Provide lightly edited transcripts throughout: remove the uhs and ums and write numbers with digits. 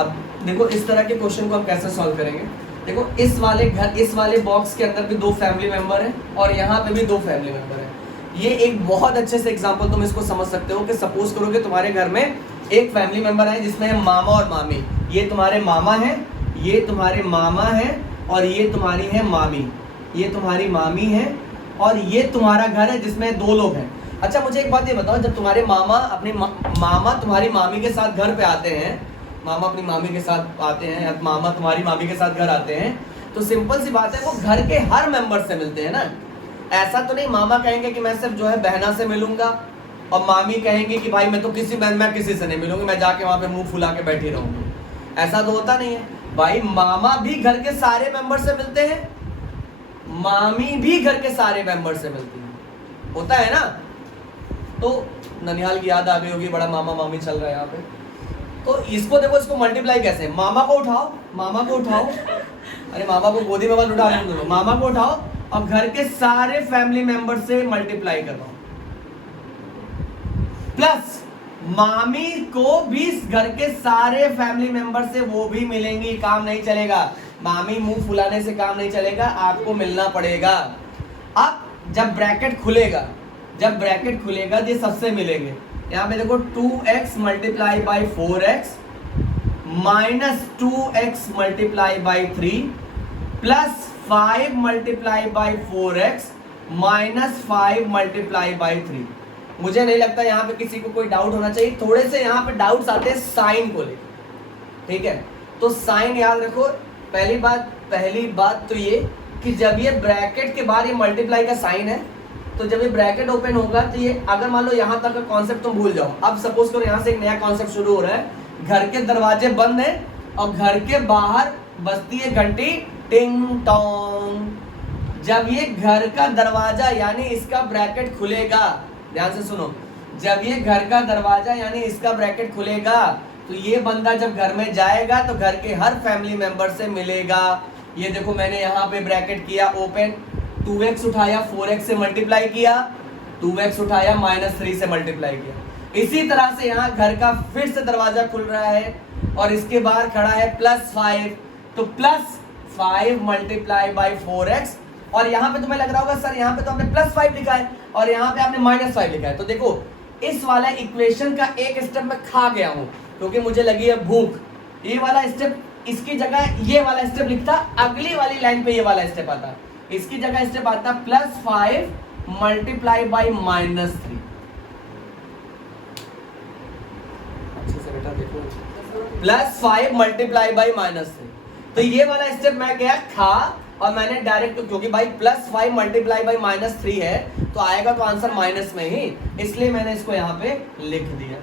अब देखो इस तरह के क्वेश्चन को हम कैसे सॉल्व करेंगे। देखो इस वाले बॉक्स के अंदर भी 2 फैमिली मेंबर हैं और यहाँ पे भी 2 फैमिली मेंबर हैं। ये एक बहुत अच्छे से एग्जांपल तुम इसको समझ सकते हो कि सपोज करो कि तुम्हारे घर में एक फैमिली मेंबर है जिसमें है मामा और मामी। ये तुम्हारे मामा हैं, ये तुम्हारे मामा हैं और ये तुम्हारी है मामी। ये तुम्हारी मामी है और ये तुम्हारा घर है जिसमें 2 लोग हैं। अच्छा मुझे एक बात ये बताओ, जब तुम्हारे मामा अपनी मामा तुम्हारी मामी के साथ घर पे आते हैं, मामा अपनी मामी के साथ आते हैं या मामा तुम्हारी मामी के साथ घर आते हैं, तो सिंपल सी बात है वो घर के हर मेंबर से मिलते हैं ना। ऐसा तो नहीं मामा कहेंगे कि मैं सिर्फ जो है बहना से मिलूंगा और मामी कहेंगे कि भाई मैं तो मैं किसी से नहीं मिलूंगी, मैं जाके वहां पे मुंह फुला के बैठी रहूंगी। ऐसा तो होता नहीं है भाई। मामा भी घर के सारे मेंबर से मिलते हैं, मामी भी घर के सारे मेंबर से मिलती है, होता है ना। तो ननिहाल की याद आ गई होगी, बड़ा मामा मामी चल रहा है यहाँ पे। तो इसको देखो, इसको मल्टीप्लाई कैसे, मामा को उठाओ, मामा को उठाओ, अरे मामा को गोदी में मत उठा दो, मामा को उठाओ और घर के सारे फैमिली मेंबर से मल्टीप्लाई करवाओ, प्लस मामी को भी घर के सारे फैमिली मेंबर से वो भी मिलेंगी। काम नहीं चलेगा, मामी मुंह फुलाने से काम नहीं चलेगा, आपको मिलना पड़ेगा। अब जब ब्रैकेट खुलेगा, ये सबसे मिलेंगे। यहाँ पे देखो 2x multiply by 4x minus 2x multiply by 3 plus 5 multiply by 4x minus 5 multiply by 3। मुझे नहीं लगता यहाँ पे किसी को कोई डाउट होना चाहिए। थोड़े से यहाँ पे डाउट्स आते हैं साइन को लेकर, ठीक है। तो साइन याद रखो। पहली बात तो ये कि जब ये ब्रैकेट के बाद ये मल्टीप्लाई का साइन है, तो जब ये ब्रैकेट ओपन होगा तो ये, अगर मान लो यहाँ तक का कॉन्सेप्ट तुम भूल जाओ, अब सपोज करो यहाँ से एक नया कॉन्सेप्ट शुरू हो रहा है। घर के दरवाजे बंद है और घर के बाहर बजती है घंटी, टिंग टोंग। जब ये घर का दरवाजा यानी इसका ब्रैकेट खुलेगा, ध्यान से सुनो, जब ये घर का दरवाजा यानी इसका ब्रैकेट खुलेगा तो ये बंदा जब घर में जाएगा तो घर के हर फैमिली मेंबर से मिलेगा। ये देखो मैंने यहाँ पे ब्रैकेट किया ओपन, 2x उठाया 4x से मल्टीप्लाई किया, 2x उठाया -3 से मल्टीप्लाई किया। इसी तरह से यहाँ घर का फिर से दरवाजा खुल रहा है और इसके बाहर खड़ा है +5, तो +5 मल्टीप्लाई बाई 4x। और यहाँ पे तुम्हें लग रहा होगा सर यहाँ पे तो आपने +5 लिखा है और यहाँ पे आपने -5 लिखा है। तो देखो इस वाला इक्वेशन का एक स्टेप मैं खा गया हूँ क्योंकि मुझे लगी है भूख। ये वाला स्टेप, इसकी जगह ये वाला स्टेप लिखता, अगली वाली लाइन पे ये वाला स्टेप आता, इसकी जगह स्टेप आता +5 मल्टीप्लाई बाई -3। अच्छे से बेटा देखो, +5 मल्टीप्लाई बाई -3। तो ये वाला स्टेप मैं गया खा और मैंने डायरेक्ट, क्योंकि भाई +5 मल्टीप्लाई बाई -3 है तो आएगा तो आंसर माइनस में ही, इसलिए मैंने इसको यहाँ पे लिख दिया।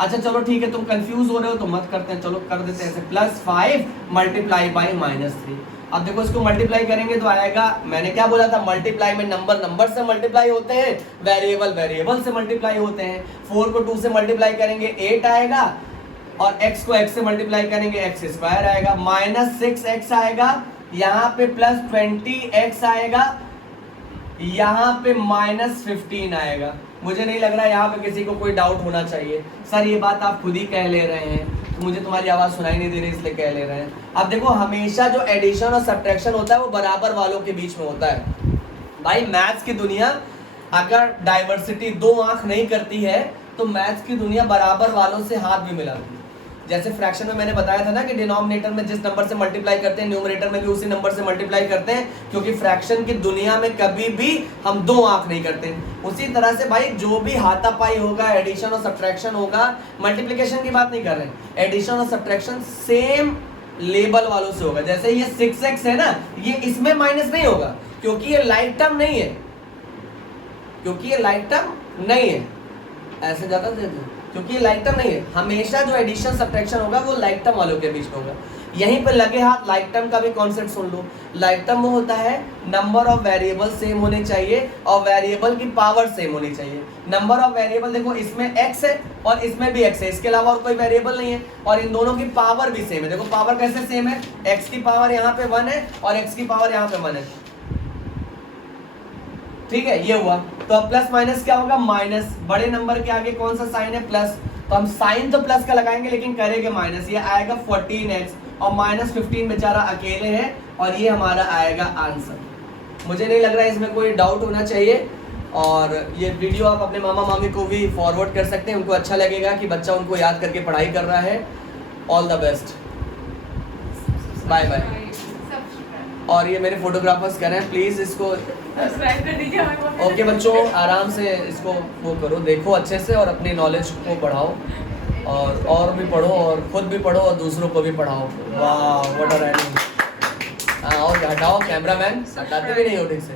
अच्छा चलो ठीक है, तुम कंफ्यूज हो रहे हो तो मत करते हैं, चलो कर देते हैं ऐसे, +5 मल्टीप्लाई बाई -3। अब देखो इसको मल्टीप्लाई करेंगे तो आएगा, मैंने क्या बोला था, मल्टीप्लाई में नंबर से मल्टीप्लाई होते हैं, वेरिएबल से मल्टीप्लाई होते हैं। 4 को 2 से मल्टीप्लाई करेंगे 8 आएगा और x को x से मल्टीप्लाई करेंगे x² आएगा, -6x आएगा, यहाँ पे +20x आएगा, यहाँ पे -15 आएगा। मुझे नहीं लग रहा है यहाँ पे किसी को कोई डाउट होना चाहिए। सर ये बात आप खुद ही कह ले रहे हैं, तो मुझे तुम्हारी आवाज़ सुनाई नहीं दे रही इसलिए कह ले रहे हैं। अब देखो हमेशा जो एडिशन और सब्ट्रैक्शन होता है वो बराबर वालों के बीच में होता है। भाई मैथ्स की दुनिया अगर डाइवर्सिटी 2 आंख नहीं करती है तो मैथ्स की दुनिया बराबर वालों से हाथ भी मिलाती है। जैसे फ्रैक्शन में मैंने बताया था ना कि डिनोमिनेटर में जिस नंबर से मल्टीप्लाई करते हैं न्यूमरेटर में भी उसी नंबर से मल्टीप्लाई करते हैं, क्योंकि फ्रैक्शन की दुनिया में कभी भी हम 2 आंख नहीं करते। उसी तरह से भाई जो भी हाथापाई होगा, एडिशन और सब्ट्रैक्शन होगा, मल्टीप्लिकेशन की बात नहीं कर रहे हैं, एडिशन और सब्ट्रैक्शन सेम लेबल वालों से होगा। जैसे ये 6x है ना, ये इसमें माइनस नहीं होगा क्योंकि ये लाइक टर्म नहीं है, ऐसे जाता क्योंकि ये लाइक टर्म नहीं है। हमेशा जो एडिशन सब्ट्रैक्शन होगा वो लाइक टर्म वालों के बीच में होगा। यहीं पे लगे हाथ लाइक टर्म का भी कॉन्सेप्ट सुन लो। लाइक टर्म वो होता है नंबर ऑफ वेरिएबल सेम होने चाहिए और वेरिएबल की पावर सेम होनी चाहिए। नंबर ऑफ वेरिएबल देखो इसमें x है और इसमें भी x है, इसके अलावा और कोई वेरिएबल नहीं है, और इन दोनों की पावर भी सेम है। देखो पावर कैसे सेम है, x की पावर यहाँ पे 1 है और x की पावर यहाँ पे 1 है, ठीक है, ये हुआ। तो अब प्लस माइनस क्या होगा, माइनस, बड़े नंबर के आगे कौन सा साइन है, प्लस, तो हम साइन तो प्लस का लगाएंगे लेकिन करेंगे माइनस। ये आएगा 14x और -15 बेचारा अकेले है और ये हमारा आएगा आंसर। मुझे नहीं लग रहा है इसमें कोई डाउट होना चाहिए। और ये वीडियो आप अपने मामा मामी को भी फॉरवर्ड कर सकते हैं, उनको अच्छा लगेगा कि बच्चा उनको याद करके पढ़ाई कर रहा है। All the best, bye bye. और ये मेरे फोटोग्राफर्स कह रहे हैं प्लीज़ इसको सब्सक्राइब कर दीजिए हमारे को। ओके बच्चों, आराम से इसको वो करो, देखो अच्छे से और अपनी नॉलेज को बढ़ाओ और भी पढ़ो और खुद भी पढ़ो और दूसरों को भी पढ़ाओ। वाह व्हाट अ राइटिंग। हाँ और हटाओ कैमरामैन, हटाते भी नहीं हो ठीक से।